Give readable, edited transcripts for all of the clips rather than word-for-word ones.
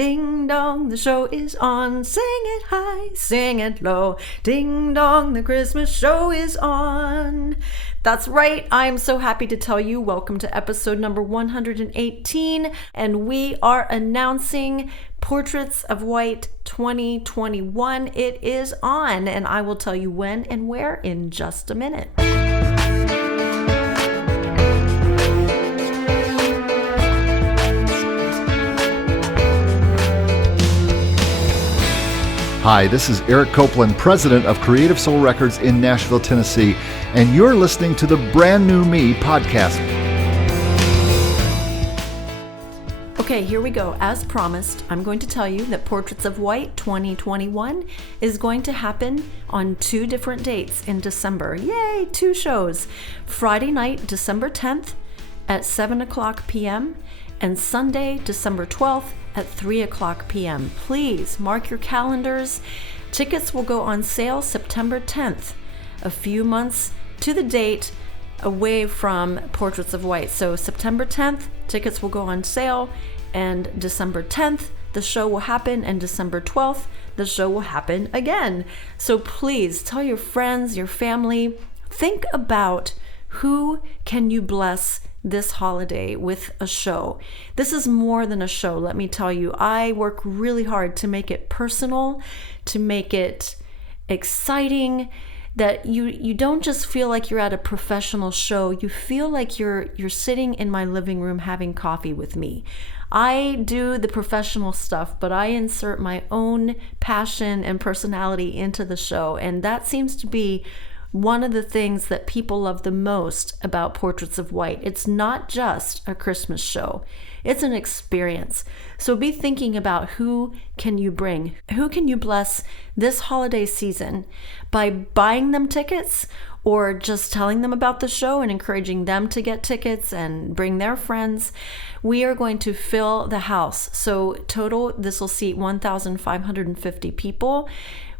Ding dong, the show is on. Sing it high, sing it low. Ding dong, the Christmas show is on. That's right. I'm so happy to tell you, welcome to episode number 118. And we are announcing Portraits of White 2021. It is on, and I will tell you when and where in just a minute. Hi, this is Eric Copeland, president of Creative Soul Records in Nashville, Tennessee, and you're listening to the Brand New Me podcast. Okay, here we go. As promised, I'm going to tell you that Portraits of White 2021 is going to happen on 2 different dates in December. Yay, 2 shows. Friday night, December 10th at 7 o'clock p.m. and Sunday, December 12th at 3 o'clock p.m. Please mark your calendars. Tickets will go on sale September 10th, a few months to the date away from Portraits of White. So September 10th, tickets will go on sale, and December 10th, the show will happen, and December 12th, the show will happen again. So please tell your friends, your family, think about who can you bless this holiday with a show. This is more than a show, let me tell you. I work really hard to make it personal, to make it exciting, that you don't just feel like you're at a professional show. You feel like you're sitting in my living room having coffee with me. I do the professional stuff, but I insert my own passion and personality into the show, and that seems to be one of the things that people love the most about Portraits of White. It's not just a Christmas show. It's an experience. So be thinking about who can you bring? Who can you bless this holiday season by buying them tickets or just telling them about the show and encouraging them to get tickets and bring their friends? We are going to fill the house. So total, this will seat 1,550 people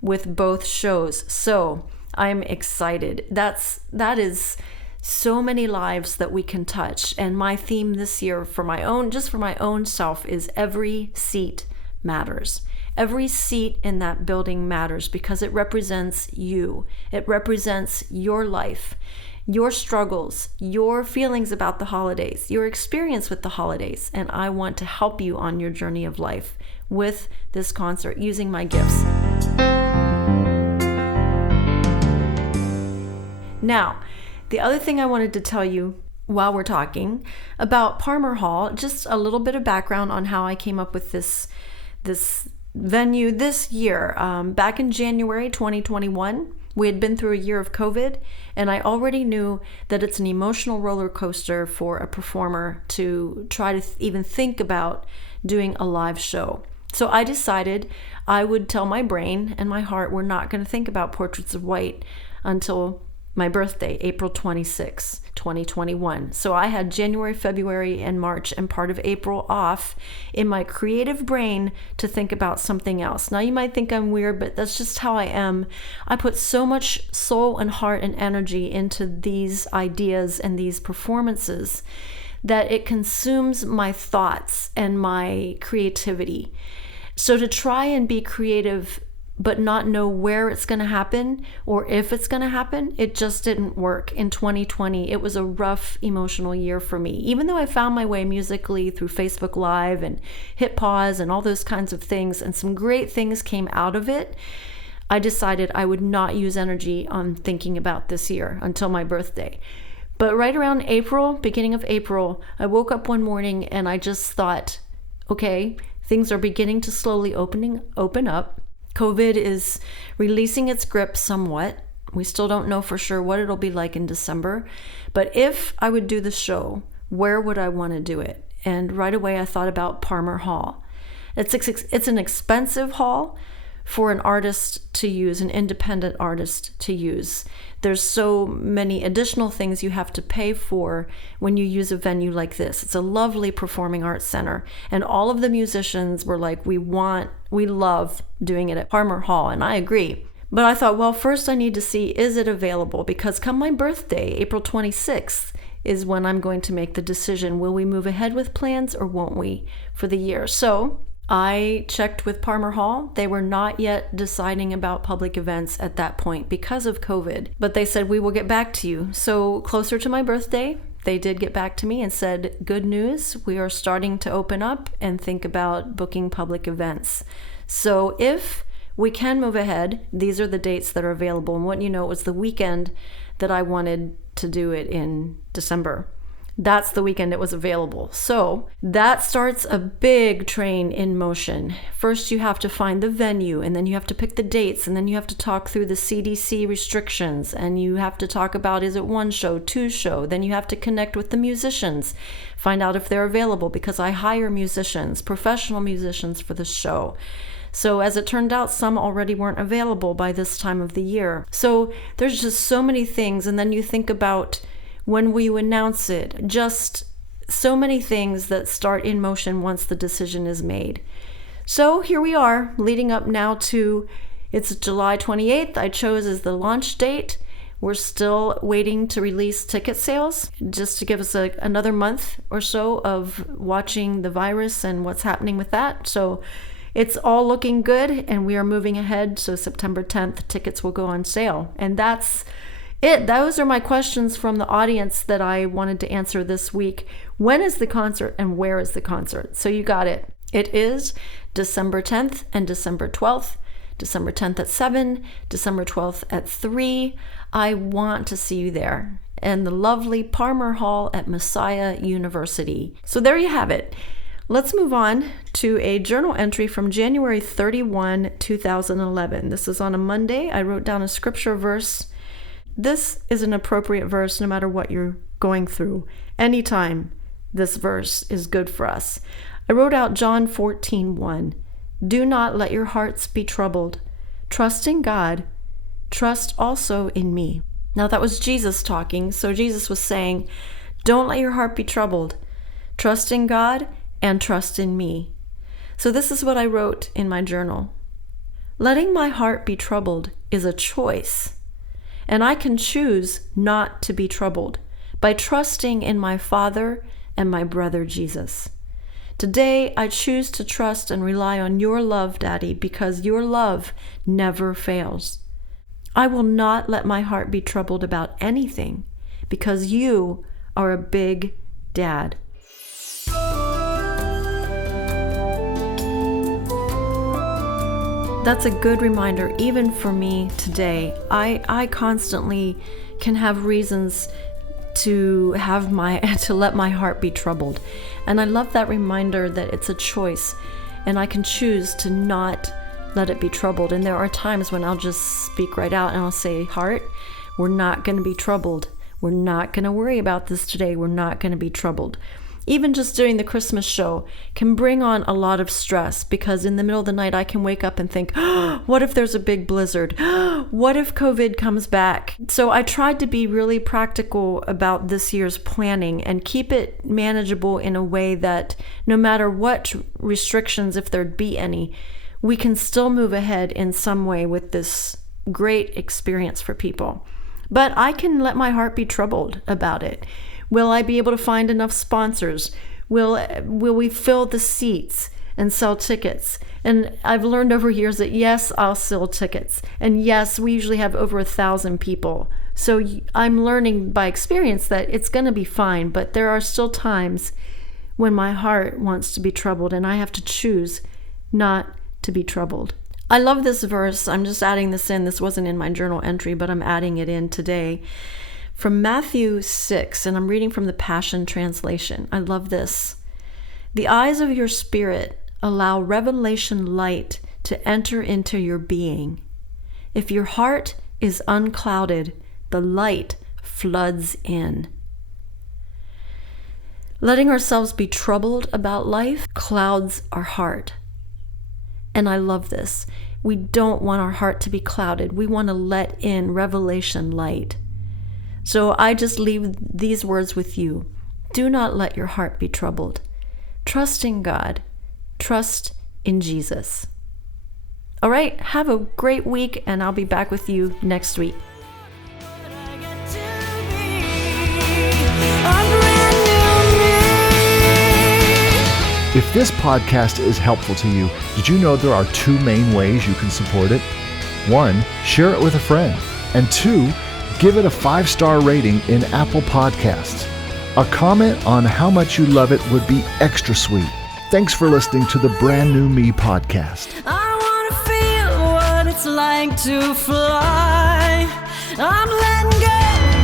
with both shows. So I'm excited. That is so many lives that we can touch. And my theme this year for my own self is every seat matters. Every seat in that building matters because it represents you. It represents your life, your struggles, your feelings about the holidays, your experience with the holidays. And I want to help you on your journey of life with this concert using my gifts. Now, the other thing I wanted to tell you while we're talking about Parmer Hall, just a little bit of background on how I came up with this venue this year. Back in January 2021, we had been through a year of COVID, and I already knew that it's an emotional roller coaster for a performer to try to even think about doing a live show. So I decided I would tell my brain and my heart we're not going to think about Portraits of White until my birthday, April 26, 2021. So I had January, February, and March and part of April off in my creative brain to think about something else. Now you might think I'm weird, but that's just how I am. I put so much soul and heart and energy into these ideas and these performances that it consumes my thoughts and my creativity. So to try and be creative but not know where it's going to happen or if it's going to happen, it just didn't work. In 2020, it was a rough emotional year for me. Even though I found my way musically through Facebook Live and Hit Pause and all those kinds of things, and some great things came out of it, I decided I would not use energy on thinking about this year until my birthday. But right around April, beginning of April, I woke up one morning and I just thought, okay, things are beginning to slowly open up. COVID is releasing its grip somewhat. We still don't know for sure what it'll be like in December. But if I would do the show, where would I want to do it? And right away I thought about Parmer Hall. It's an expensive hall for an artist to use, an independent artist to use. There's so many additional things you have to pay for when you use a venue like this. It's a lovely performing arts center. And all of the musicians were like, we love doing it at Parmer Hall. And I agree. But I thought, well, first I need to see, is it available? Because come my birthday, April 26th, is when I'm going to make the decision. Will we move ahead with plans or won't we for the year? So I checked with Palmer Hall. They were not yet deciding about public events at that point because of COVID, but they said, we will get back to you. So closer to my birthday, they did get back to me and said, good news, we are starting to open up and think about booking public events. So if we can move ahead, these are the dates that are available. And what you know, it was the weekend that I wanted to do it in December. That's the weekend it was available. So that starts a big train in motion. First, you have to find the venue, and then you have to pick the dates, and then you have to talk through the CDC restrictions, and you have to talk about, is it one show, two show? Then you have to connect with the musicians, find out if they're available, because I hire musicians, professional musicians for the show. So as it turned out, some already weren't available by this time of the year. So there's just so many things, and then you think about when will you announce it? Just so many things that start in motion once the decision is made. So here we are, leading up now to, it's July 28th. I chose as the launch date. We're still waiting to release ticket sales, just to give us another month or so of watching the virus and what's happening with that. So it's all looking good, and we are moving ahead. So September 10th, tickets will go on sale. And that's it. Those are my questions from the audience that I wanted to answer this week. When is the concert and where is the concert? So you got it. It is December 10th and December 12th. December 10th at 7, December 12th at 3. I want to see you there. And the lovely Palmer Hall at Messiah University. So there you have it. Let's move on to a journal entry from January 31, 2011. This is on a Monday. I wrote down a scripture verse. This is an appropriate verse no matter what you're going through. Anytime this verse is good for us. I wrote out John 14:1. Do not let your hearts be troubled. Trust in God. Trust also in me. Now that was Jesus talking. So Jesus was saying, don't let your heart be troubled. Trust in God and trust in me. So this is what I wrote in my journal. Letting my heart be troubled is a choice. And I can choose not to be troubled by trusting in my Father and my brother Jesus. Today, I choose to trust and rely on your love, Daddy, because your love never fails. I will not let my heart be troubled about anything because you are a big dad. That's a good reminder, even for me today. I constantly can have reasons to let my heart be troubled. And I love that reminder that it's a choice and I can choose to not let it be troubled. And there are times when I'll just speak right out and I'll say, heart, we're not going to be troubled. We're not going to worry about this today. We're not going to be troubled. Even just doing the Christmas show can bring on a lot of stress because in the middle of the night I can wake up and think, what if there's a big blizzard? What if COVID comes back? So I tried to be really practical about this year's planning and keep it manageable in a way that no matter what restrictions, if there'd be any, we can still move ahead in some way with this great experience for people. But I can let my heart be troubled about it. Will I be able to find enough sponsors? Will we fill the seats and sell tickets? And I've learned over years that yes, I'll sell tickets. And yes, we usually have over 1,000 people. So I'm learning by experience that it's going to be fine, but there are still times when my heart wants to be troubled and I have to choose not to be troubled. I love this verse. I'm just adding this in. This wasn't in my journal entry, but I'm adding it in today. From Matthew 6, and I'm reading from the Passion Translation. I love this. The eyes of your spirit allow revelation light to enter into your being. If your heart is unclouded, the light floods in. Letting ourselves be troubled about life clouds our heart. And I love this. We don't want our heart to be clouded. We want to let in revelation light. So I just leave these words with you. Do not let your heart be troubled. Trust in God. Trust in Jesus. All right, have a great week, and I'll be back with you next week. If this podcast is helpful to you, did you know there are 2 main ways you can support it? 1, share it with a friend. And 2, give it a 5-star rating in Apple Podcasts. A comment on how much you love it would be extra sweet. Thanks for listening to the Brand New Me podcast. I want to feel what it's like to fly. I'm letting go.